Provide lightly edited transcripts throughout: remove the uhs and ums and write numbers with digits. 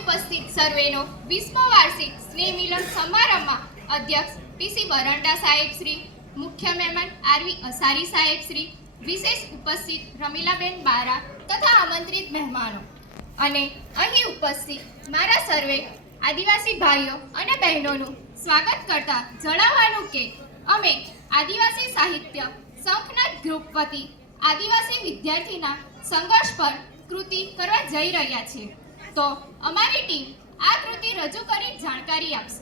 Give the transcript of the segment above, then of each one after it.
ઉપસ્થિત સર્વેનો 20મો વાર્ષિક સ્નેહ મિલન સમારંભમાં અધ્યક્ષ પીસી બરંડા સાહેબ શ્રી, મુખ્ય મહેમાન આરવી અસારી સાહેબ શ્રી, વિશેષ ઉપસ્થિત રમીલાબેન બારા તથા આમંત્રિત મહેમાનો અને અહીં ઉપસ્થિત મારા સર્વે આદિવાસી ભાઈઓ અને બહેનોનું સ્વાગત કરતા જણાવવાનું કે અમે આદિવાસી સાહિત્ય સંઘના ગ્રુપ વતી આદિવાસી વિદ્યાર્થીના સંઘર્ષ પર કૃતિ કરવા જઈ રહ્યા છીએ. તો અમારી ટીમ આ કૃતિ રજૂ કરી જાણકારી આપશે.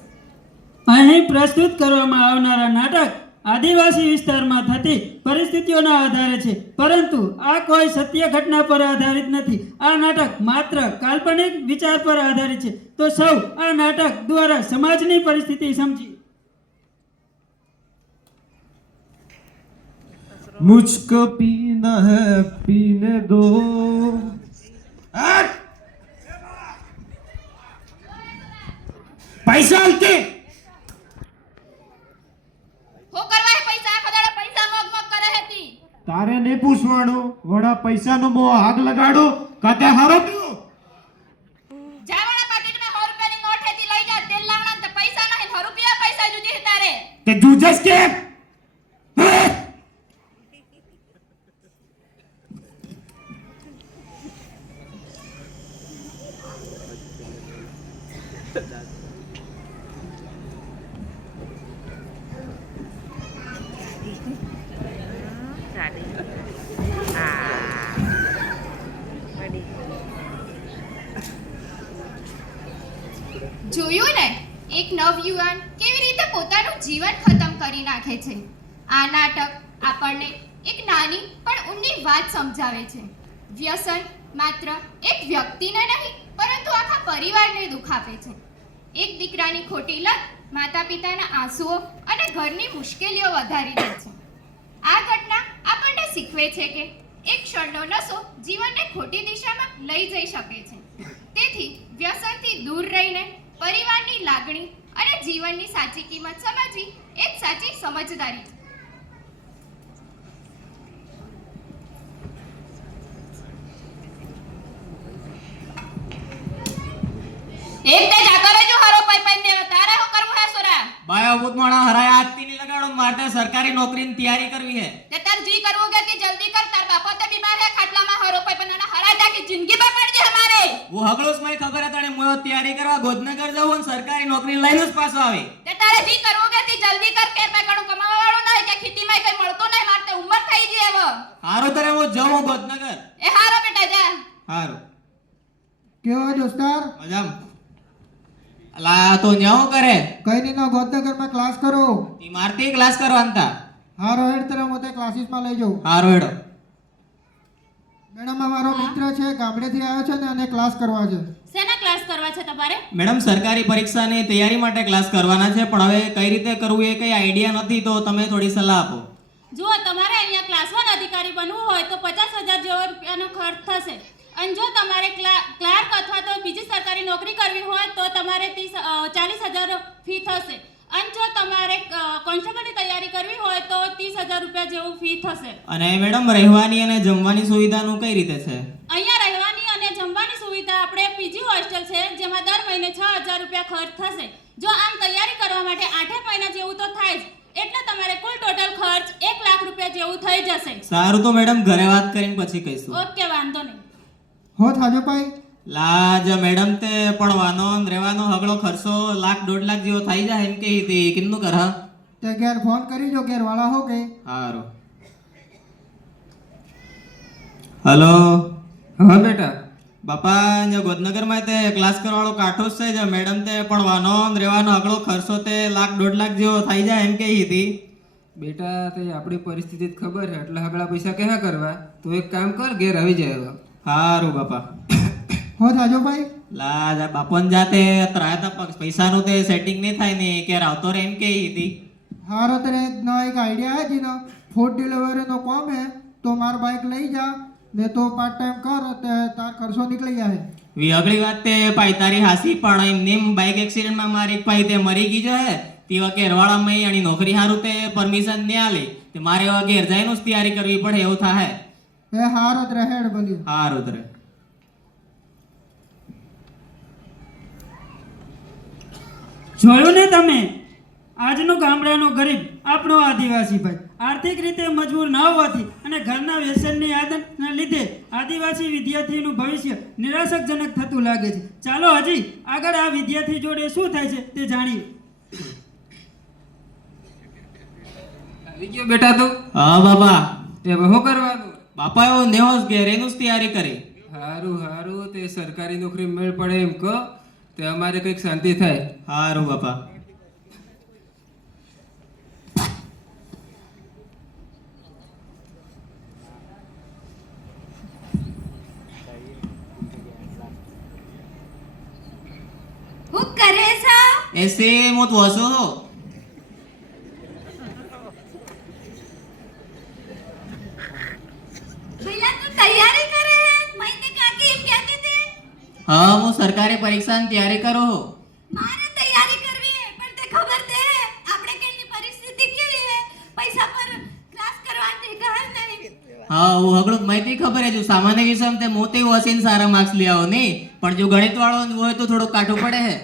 અહીં પ્રસ્તુત કરવામાં આવનારા નાટક આદિવાસી વિસ્તારમાં થતી પરિસ્થિતિઓના આધારે છે, પરંતુ આ કોઈ સત્ય ઘટના પર આધારિત નથી. આ નાટક માત્ર કાલ્પનિક વિચાર પર આધારિત છે. તો સૌ આ નાટક દ્વારા સમાજની પરિસ્થિતિ સમજી. मुझको पीना है पीने दो. પૈસા આલતે હો કરવા હે પૈસા ખદાડા પૈસા મગ કરે હતી. તારે ને પૂછવાનું વડા પૈસાનો મોહ આગ લગાડો કાતે હારો પીઓ. જાવાળા પાકીટમાં 100 રૂપિયાની નોટ હતી લઈ જા. તેલ લાવણા તો પૈસા નહીં 100 રૂપિયા પૈસા જુદી હે તારે. તે જુજસ કે જોયું ને એક નવયુવાન કેવી રીતે પોતાનું જીવન ખતમ કરી નાખે છે. આ નાટક આપણને એક નાની પણ ઊંડી વાત સમજાવે છે. વ્યસન માત્ર એક વ્યક્તિને નહીં પરંતુ આખા પરિવારને દુઃખ આપે છે. એક દીકરાની ખોટી લત માતા પિતાના આંસુઓ અને ઘરની મુશ્કેલીઓ વધારી દે છે. આ ઘટના આપણને શીખવે છે કે એક ક્ષણનો નશો જીવનને ખોટી દિશામાં લઈ જઈ શકે છે. તેથી વ્યસનથી દૂર રહીને પરિવારની લાગણી અને જીવનની સાચી કિંમત સમજવી એક સાચી સમજદારી છે. એક તે જાતો રહેજો હારો પાઈ પાઈ દેવા. તારે શું કરવું હે સોરા? બાયો ભૂત માણા હરાયા આજથી ની લગાડો. મારતે સરકારી નોકરીની તૈયારી કરવી હે. તે તાર જી કરવું કે તે જલ્દી કર. તાર બાપો તો બીમાર હે, ખાટલામાં હારો પાઈ પણ હરા જાકી જિંદગી બગાડ દે હમારે. वो હગલોસ મય ખબર હે તને મોયો તૈયારી કરવા ગોધનગર જવું અને સરકારી નોકરી લઈને જ પાછો આવે. તે તારે જી કરવું કે તે જલ્દી કર. કે પે કણું કમાવા વાળો નહીં કે ખેતીમાં કઈ મળતો નહીં. મારતે ઉંમર થઈ ગઈ હવે. હારો તરે હું જવું ગોધનગર. એ હારો બેટા જા. હારો કેવો દોસ્તાર? મજામ. અલા તો ન્યાઓ કરે કઈ ની નો ગોધનગરમાં ક્લાસ કરો. ઈ મારતી ક્લાસ કરવાંતા. હારો હેડ તને મોતે ક્લાસીસમાં લઈ જાઉં. હારો હેડો. મેડમ અમારો મિત્ર છે, ગામડેથી આવ્યો છે ને અને ક્લાસ કરવા છે. શેના ક્લાસ કરવા છે તમારે? મેડમ સરકારી પરીક્ષાની તૈયારી માટે ક્લાસ કરવાના છે, પણ હવે કઈ રીતે કરવું એ કઈ આઈડિયા નથી, તો તમે થોડી સલાહ આપો. જો તમારે અહીંયા ક્લાસ 1 અધિકારી બનવું હોય તો 50,000 જેવો રૂપિયાનો ખર્ચ થશે. અને જો તમારે ક્લાર્ક અથવા તો બીજી સરકારી નોકરી કરવી હોય તો તમારે 40,000 ફી થશે. અને જો તમારે કોન્સ્ટેબલની તૈયારી કરવી હોય તો 30,000 રૂપિયા જેવું ફી થશે. અને મેડમ રહેવાની અને જમવાની સુવિધાનું કઈ રીતે છે? અહીંયા રહેવાની અને જમવાની સુવિધા આપણે પીજી હોસ્ટેલ છે, જેમાં દર મહિને 6,000 રૂપિયા ખર્ચ થશે. જો આમ તૈયારી કરવા માટે 8 મહિના જેવું તો થાય જ, એટલે તમારે કુલ ટોટલ ખર્ચ 1 લાખ રૂપિયા જેવું થઈ જશે. સારું, તો મેડમ ઘરે વાત કરીને પછી કહીશું. ઓકે, વાંધો નહીં. હો થાજો ભાઈ. લાજ મેડમ તે પડવાનો ને રહેવાનો હગળો ખર્ચો 1,00,000-1.5 લાખ જેવો થઈ જાય એમ કે તે કિન્નું કર? હા તે ઘેર ફોન કરી જો, ઘેર વાળા હો કે. હારું. હલો. હા બેટા. બાપા ને ગોધનગરમાં તે ક્લાસ કરવાળો કાઠો જ છે. મેડમ તે પડવાનો ને રહેવાનો હગળો ખર્ચો તે 1,00,000-1.5 લાખ જેવો થઈ જાય એમ કે હતી. બેટા તે આપણી પરિસ્થિતિ જ ખબર છે, એટલે હગળા પૈસા ક્યાં કરવા? તો એક કામ કર, ઘેર આવી જાય. હારું બાપા. હો થાજો ભાઈ. લાજ આ બાપન જાતે ત્રાયતા પૈસાનું તે સેટિંગ નહીં થાય ને કે આવતો રે એમ કે હતી. હારો તને નો એક આઈડિયા હે જીનો ફૂડ ડિલિવરીનો કામ હે, તો માર બાઇક લઈ જા ને તો પાર્ટ ટાઈમ કર તે તાર ખર્ચો નીકળી જાય. વિહગળી વાત તે પાઈ તારી હાસી, પણ એમને બાઇક એક્સિડન્ટમાં મારી પાઈ તે મરી ગઈ જો હે તેવા કેરવાળામાં એની નોકરી હારું તે પરમિશન નહીં આલે તે મારે એવા ઘેર જઈને જ તૈયારી કરવી પડે એવું થાય. એ હારો જ રહેડ બોલ્યું. હારું તરે. જોયું ને તમે, આજનો ગામડાનો ગરીબ આપણો આદિવાસી ભાઈ આર્થિક રીતે મજબૂર ન હોવાથી અને ઘરના વ્યસનની આદતના લીધે આદિવાસી વિદ્યાર્થીનું ભવિષ્ય નિરાશકજનક થતું લાગે છે. ચાલો હજી આગળ આ વિદ્યાર્થી જોડે શું થાય છે તે જાણીએ. આવી ગયો બેટા તું? હા બાપા. તે હવે શું કરવાનું? બાપા એવો નેહોસ ઘેર એનું જ તૈયારી કરી. હારું હારું, તે સરકારી નોકરી મેળ પડે એમ કહો તે અમારે કંઈક શાંતિ થાય. હારું બાપા. હું કરે છે? એસે મોત વસો હો. ભૈયા તું તૈયારી કરે હે? મૈને કાકી એમ કહેતી હતી. હા, હું સરકારી પરીક્ષાની તૈયારી કરું છું. મારે તૈયારી કરવી હે, પણ તે ખબર તે હે આપણે કેની પરિસ્થિતિ કેવી હે, પૈસા પર ક્લાસ કરવાની ઘર નહીં. હા, હું હગડું માહિતી ખબર છે. જો સામાન્ય વિષયમાં તે મોતી વસીને સારા માર્ક્સ લઈ આવો નહીં, પણ જો ગણિત વાળો હોય તો થોડું કાઠું પડે હે.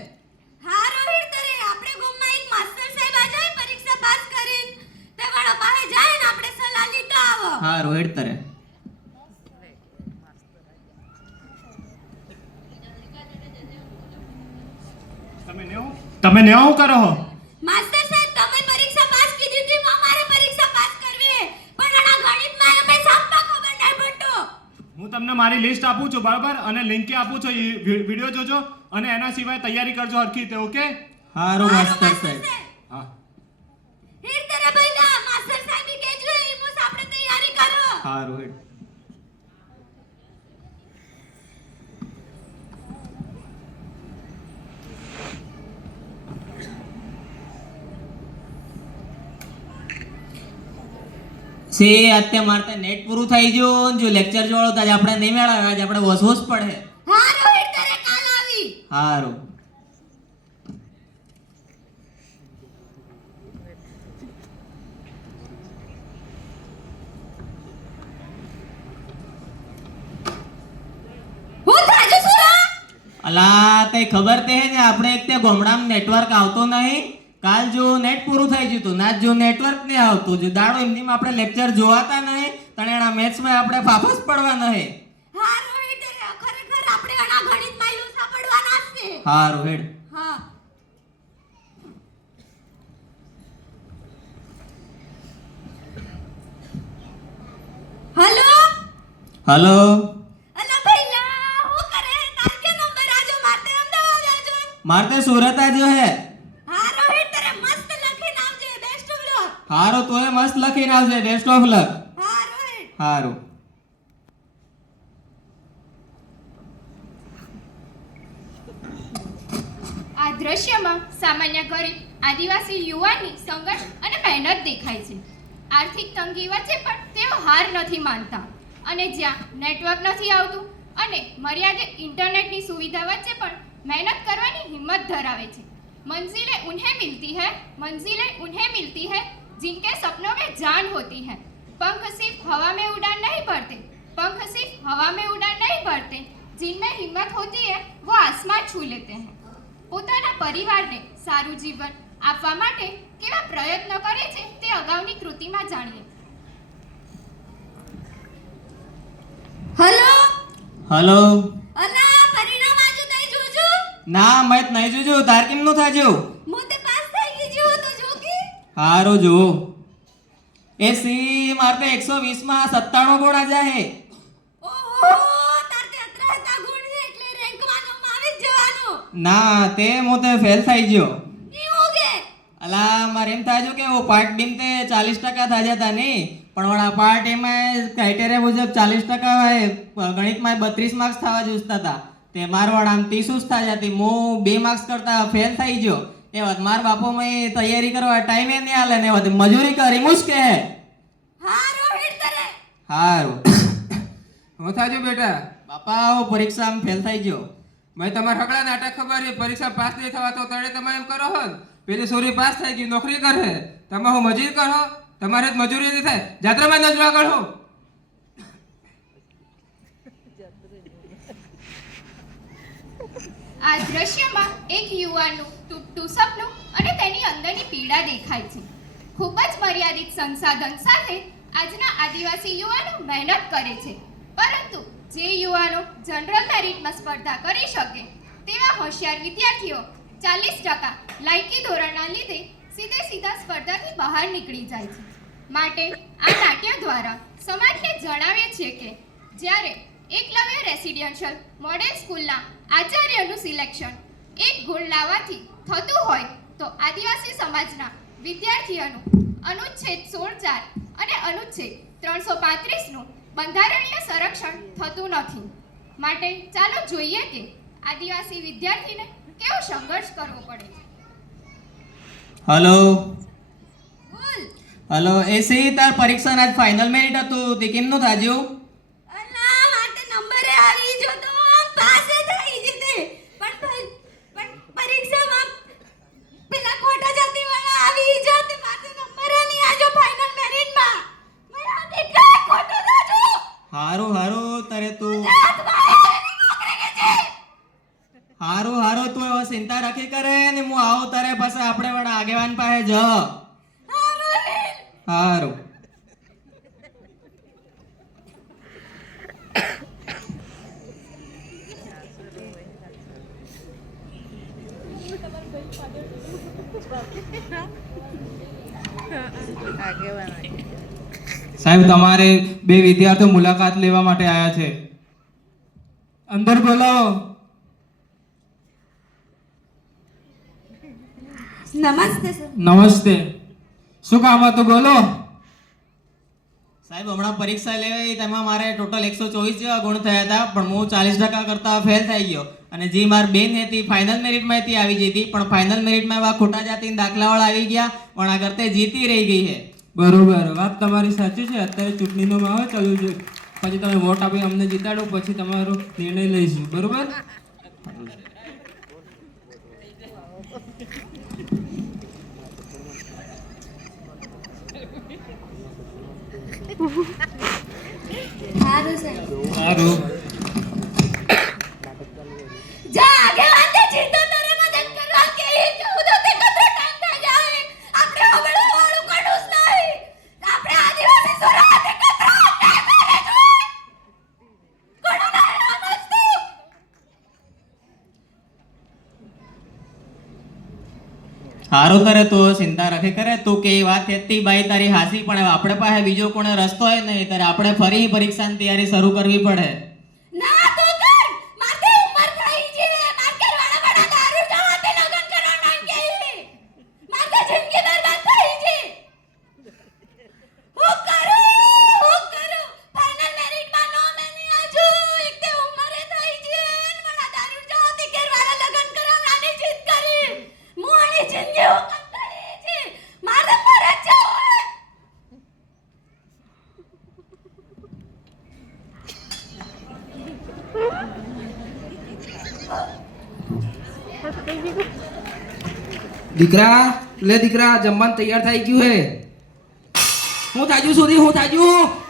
હા રોહિત, તરે આપણે ગામમાં એક માસ્ટર સાહેબ આ જાય પરીક્ષા પાસ કરીને તે વાળા પાસે જાય ને આપણે સલાહ લીધા આવો. હા રોહિત તરે. તમે ને શું કરો છો? માસ્ટર સાહેબ તમે પરીક્ષા પાસ કીધી હતી, અમારે પરીક્ષા પાસ કરવી હે, પણ આના ગણિતમાં અમે સાપા ખબર નહીં પડતો. હું તમને મારી લિસ્ટ આપું છું બરાબર, અને લિંક આપું છું. વિડીયો જોજો અને એના સિવાય તૈયારી કરજો હરખી રીતે. ઓકે? હારું માસ્ટર સાહેબ. હા. હીર તરે ભઈલા માસ્ટર સાહેબ ઈ કહેજો ઈ મુસ આપણે તૈયારી કરો. હા રોહિત. સે અત્યારે મારે નેટ પૂરું થઈ ગયું. જો લેક્ચર જોડો તો આજે આપણે નહીં મેળવે, આજે આપણે વસવું જ પડે. હા રોહિત તરે કાલ આવી. હારું. હું થાજો સુરા. અલા તે ખબર તે હે ને આપણે એક તે ગામડામાં નેટવર્ક આવતો નહીં. કાલ જો નેટ પૂરું થઈ ગયું હતું, ના જો નેટવર્ક નહીં આવતું, જો દાડો એમની આપણે લેક્ચર જોવાતા નહીં, તણેણા મેથ્સમાં આપણે ફાફસ પડવા નહીં. હા રોહિત તરે ખરેખર આપણે આના ગણિતમાં લૂસા પડવાના છે. હારું હેડ. હા. હેલો. હલો. અલા ભઈલા હું કરે તાર કે નંબર આજો માતે અમદાવાદ આજો. મારે તો સુરત આજો હે. હા રોહિત તરે મસ્ત લખીને આવજે, બેસ્ટ ઓફ લક. હારું, તો એ મસ્ત લખીને આવશે. Best of luck. હા રોહિત. હારું. આ દ્રશ્યમાં સામાન્ય ગરીબ આદિવાસી યુવાનની સંઘર્ષ અને મહેનત દેખાય છે. આર્થિક તંગી વચ્ચે પણ તેઓ હાર નથી માનતા અને જ્યાં નેટવર્ક નથી આવતું અને મર્યાદિત ઇન્ટરનેટની સુવિધા વચ્ચે પણ મહેનત કરવાની હિંમત ધરાવે છે. મંजिलें उन्हें मिलती है जिनके सपनों में जान होती है. पंख सिर्फ हवा में उड़ान नहीं भरते, जिनमें हिम्मत होती है वो आसमान छू लेते हैं. પોતાના પરિવારને સારું જીવન આપવા માટે કેવા પ્રયત્નો કરે છે તે અગાઉની કૃતિમાં જાણીએ. હેલો. હલો. અલા પરિણામ આજો તઈ જોજો. ના મેં નહીં જોજો. તાર કેમનું થાજો? મોતે પાસ થઈ ગઈ જો તો જો કે. હારું જો. એ સી મારે તો 120 માં 97 ગુણ આજા હે. ઓહો તાર તે અત્રહતા ગુણ છે એટલે રેન્કમાં આવી જ જવાનું. ના તે મોતે ફેલ થઈ ગયો. ઈ હોગે. અલા મારે એમ થાજો કે ઓ પાર્ટ ડીમ તે 40% થાજા તા નહીં, પણ વડા પાર્ટ એમાં ક્રાઇટેરિયા મુજબ 40% હોય, ગણિતમાં 32 માર્ક્સ થવા જોઈતા હતા. તે મારવાડ આમ 30 જ થા જતી. હું 2 માર્ક્સ કરતા ફેલ થઈ ગયો. એ વાત માર બાપો મેં તૈયારી કરવા ટાઈમે નહીં આલે ને વાત મજૂરી કરી મુશ્કે હે. હા રોહિત તરે. હારું. હું થાજો બેટા? બાપા હું પરીક્ષામાં ફેલ થઈ ગયો. મેં તમારા હગડા નાટક ખબર છે. પરીક્ષા પાસ નહીં થવા તો તણે તમે એમ કરો હો ને, પેલી સોરી પાસ થઈ ગઈ નોકરી કરે, તમે હું મજૂરી કરો, તમારે જ મજૂરી નહીં થાય. જાત્રામાં ન જોવા કરો. આ દ્રશ્યમાં એક યુવાનનું તૂટતું સપનું અને તેની અંદરની પીડા દેખાય છે. ખૂબ જ મર્યાદિત સંસાધન સાથે આજના આદિવાસી યુવાનો મહેનત કરે છે, પરંતુ જે યુવાનો જનરલ મેરિટમાં સ્પર્ધા કરી શકે તેવા હોશિયાર વિદ્યાર્થીઓ 40% લાયકી ધોરણના લીધે સીધા સ્પર્ધાથી બહાર નીકળી જાય છે. માટે આ નાટ્ય દ્વારા સમાજને જણાવે છે કે જ્યારે એકલવ્ય રેસિડેન્શિયલ મોડેલ સ્કૂલના આચાર્યનું સિલેક્શન એક ગુણ લાવવાથી થતું હોય તો આદિવાસી સમાજના વિદ્યાર્થીઓનું અનુચ્છેદ 16(4) અને અનુચ્છેદ 335નું બંધારણીય સંરક્ષણ થતું નથી. માટે ચાલો જોઈએ કે આદિવાસી વિદ્યાર્થીને કેવો સંઘર્ષ કરવો પડે છે. હલો બોલ. હલો એસી તાર પરીક્ષા આજ ફાઇનલ મેરિટ હતું તે કેમનું થાજ્યું? અલા માટે નંબરે આવી જો તો આમ પાસે થઈ જતે પણ પરીક્ષામાં પેલા ખોટા જાતિ વાળા આવી જો તે માટે નંબરે નહીં આજો ફાઇનલ મેરિટમાં મેં આ કેટલા ખોટો થાજો હારું તારે તું હારું તું હવે ચિંતા રાખી કરે ને હું આવું તારે પાસે આપણે વડા આગેવાન પાસે જ હારું. સાહેબ તમારે બે વિદ્યાર્થીઓ મુલાકાત લેવા માટે આવ્યા છે. અંદર બોલાવો. નમસ્તે સર. નમસ્તે. શું કામ હતું બોલો. સાહેબ હમણાં પરીક્ષા લેવાઈ તેમાં મારે ટોટલ 124 જેવા ગુણ થયા હતા, પણ હું 40% કરતા ફેલ થઈ ગયો. અને જે મારી બેન હતી ફાઇનલ મેરિટમાં હતી આવી જઈ હતી, પણ ફાઇનલ મેરિટમાં એવા ખોટા જાતિના દાખલાવાળા આવી ગયા પણ આગળ તે જીતી રહી ગઈ છે. બરોબર, વાત તમારી સાચી છે. અત્યારે ચૂંટણીનો માહોલ ચાલુ છે, પછી તમે વોટ આપી અમને જીતાડો, પછી તમારો નિર્ણય લઈશું. બરોબર. સારું સર. સારું. જા આગેવાન તે જીતો તારે મદદ કરવા કે તો તો તે કતરો ટાઈમ થઈ જાય આપણે હબળું વાળું કડું જ નહીં આપણે આદિવાસી સોરાતે કતરો ટાઈમ કરે છે કડું નહીં સમજતું. હારું કરે તું ચિંતા રાખે કરે તું કે એ વાત હતી બાઈ તારી હાસી, પણ હવે આપણે પાસે બીજો કોને રસ્તો હોય નહીં ત્યારે આપણે ફરી પરીક્ષાની તૈયારી શરૂ કરવી પડે. ના તો કર માથે ઉંમર થઈ છે માર્કેટ વાળા બડા દારૂ જવાતે લગન કરવાના કે માથે જિંદગી બરબાદ થઈ છે. હું કરું ફાઇનલ મેરિટમાં નો મેની આજુ એક તે ઉંમરે થઈ છે બડા દારૂ જવાતે કરવાના લગન કરવાના જીત કરી મોણી જિંદગી હું કંટાળી છે મારે પર જ હોય. દીકરા લે દીકરા જમવાનું તૈયાર થઈ ગયું હે. હું તાજુ સુધી હું તાજુ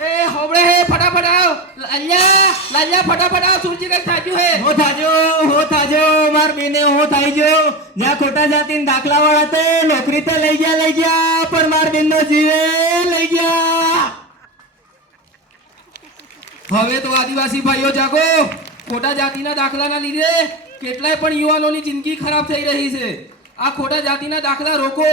એ હોબળે હે ફટાફટ આવ લાલ્યા ફટાફટ આવ સુરજી કઈ તાજુ હે. હો થાજો માર બેને હો થઈ ગયો. જ્યાં ખોટા જાતિના દાખલાવાળા તે નોકરી તો લઈ ગયા પણ માર બેનનો જીવે લઈ ગયા. હવે તો આદિવાસી ભાઈઓ જાગો. ખોટા જાતિના દાખલાના લીધે કેટલાય પણ યુવાનોની જિંદગી ખરાબ થઈ રહી છે. આ ખોટા જાતિના દાખલા રોકો.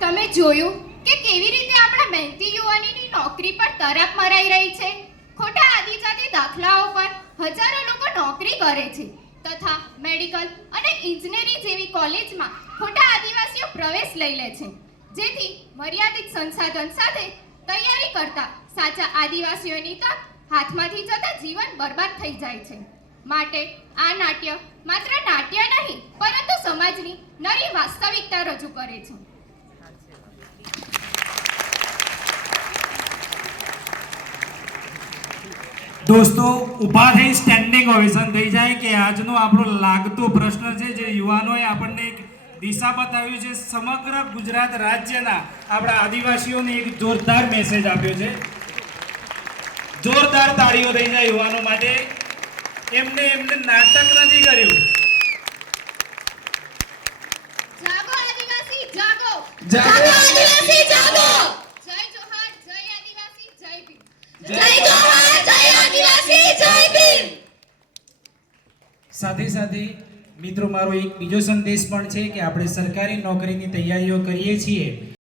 તમે જોયું કે કેવી રીતે આપણા મહેનતી યુવાનીની નોકરી પર તરાપ મરાઈ રહી છે. ખોટા આદિજાતિ દાખલાઓ પર હજારો લોકો નોકરી કરે છે તથા મેડિકલ અને એન્જિનિયરિંગ જેવી કોલેજમાં ખોટા આદિવાસીઓ પ્રવેશ લઈ લે છે, જેથી મર્યાદિત સંસાધન સાથે તૈયારી કરતા સાચા આદિવાસીઓની તક હાથમાંથી જતા જીવન બરબાદ થઈ જાય છે. માટે આ નાટ્ય માત્ર નાટ્ય નહીં પરંતુ સમાજની નરી વાસ્તવિકતા રજૂ કરે છે. દોસ્તો ઊભા થઈ સ્ટેન્ડિંગ ઓવેશન થઈ જાય કે આજનો આપણો લાગતો પ્રશ્ન છે જે યુવાનોએ આપણને એક દિશા બતાવ્યું છે. સમગ્ર ગુજરાત રાજ્યના આપણા આદિવાસીઓને એક જોરદાર મેસેજ આપ્યો છે. જોરદાર તાળીઓ થઈ જાય યુવાનો માટે. એમને નાટક નથી કર્યું. જાગો આદિવાસી જાગો, જાગો આદિવાસી જાગો, જય જોહાર જય આદિવાસી જય ભીમ, જય જોહાર જય આદિવાસી જય ભીમ. સાથે સાથે મિત્રો મારો એક બીજો સંદેશ પણ છે કે આપણે સરકારી નોકરીની તૈયારીઓ કરીએ છીએ